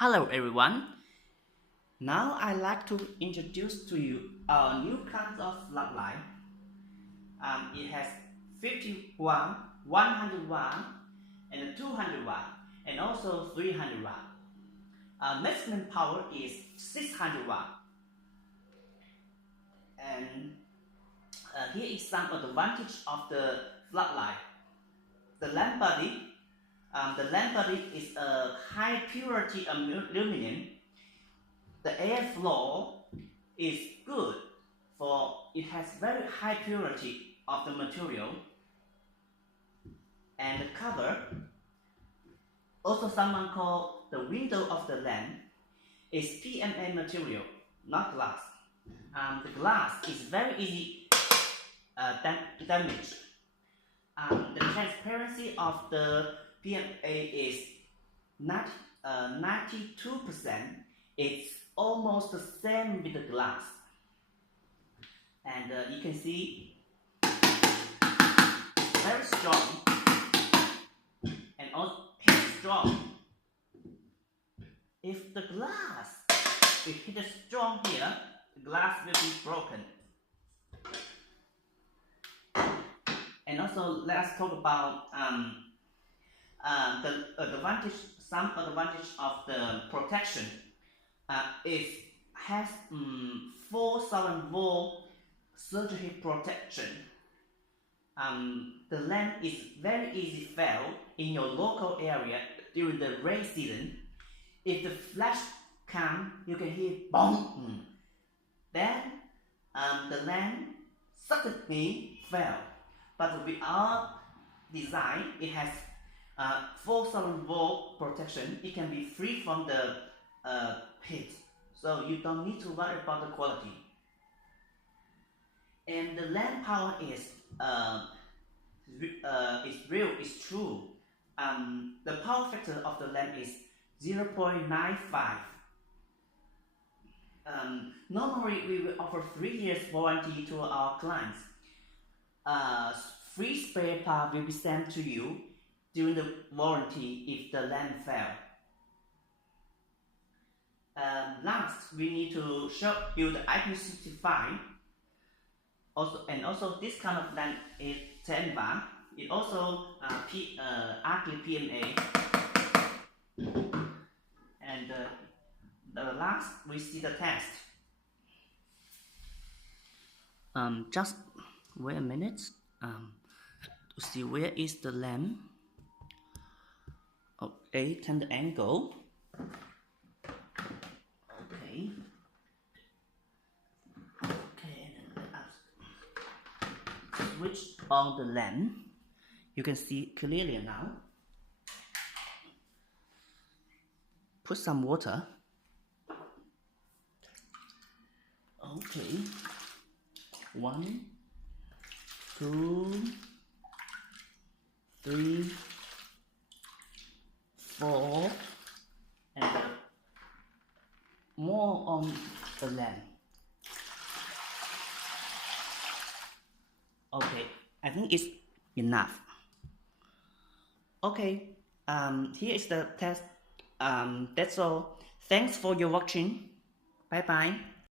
Hello everyone. Now I'd like to introduce to you our new kind of floodlight. It has 50 watt, 100 watt, and 200 watt, and also 300 watt. Maximum power is 600 watt. And here is some advantage of the floodlight. The lamp body is a high purity aluminum. The airflow is good for it has very high purity of the material. And the cover, also someone call the window of the lamp, is PMA material, not glass. The glass is very easy damage. The transparency of the PMA is 92%. It's almost the same with the glass. And you can see very strong and also strong. If the glass is hit strong here, the glass will be broken. And also let's talk about some advantage of the protection. It has 4,000 volt surgery protection. The lamp is very easy fail in your local area during the rain season. If the flash comes, you can hear boom. Then the lamp suddenly fell. But with our design, it has 4,000 volt protection. It can be free from the heat, so you don't need to worry about the quality. And the lamp power is real, it's true. The power factor of the lamp is 0.95. Normally, we will offer 3 years warranty to our clients. Free spare part will be sent to you during the warranty if the lamp fails. Last, we need to show you the IP65. Also, this kind of lamp is 10 watt. It also active PMA. And the last, we see the test. Just wait a minute. To see where is the lamp. Okay, turn the angle. Okay, and let us switch on the lamp. You can see clearly now. Put some water. Okay, 1, 2, 3, 4, and more on the lamp. Okay, I think it's enough. Okay, here is the test. That's all. Thanks for your watching. Bye bye.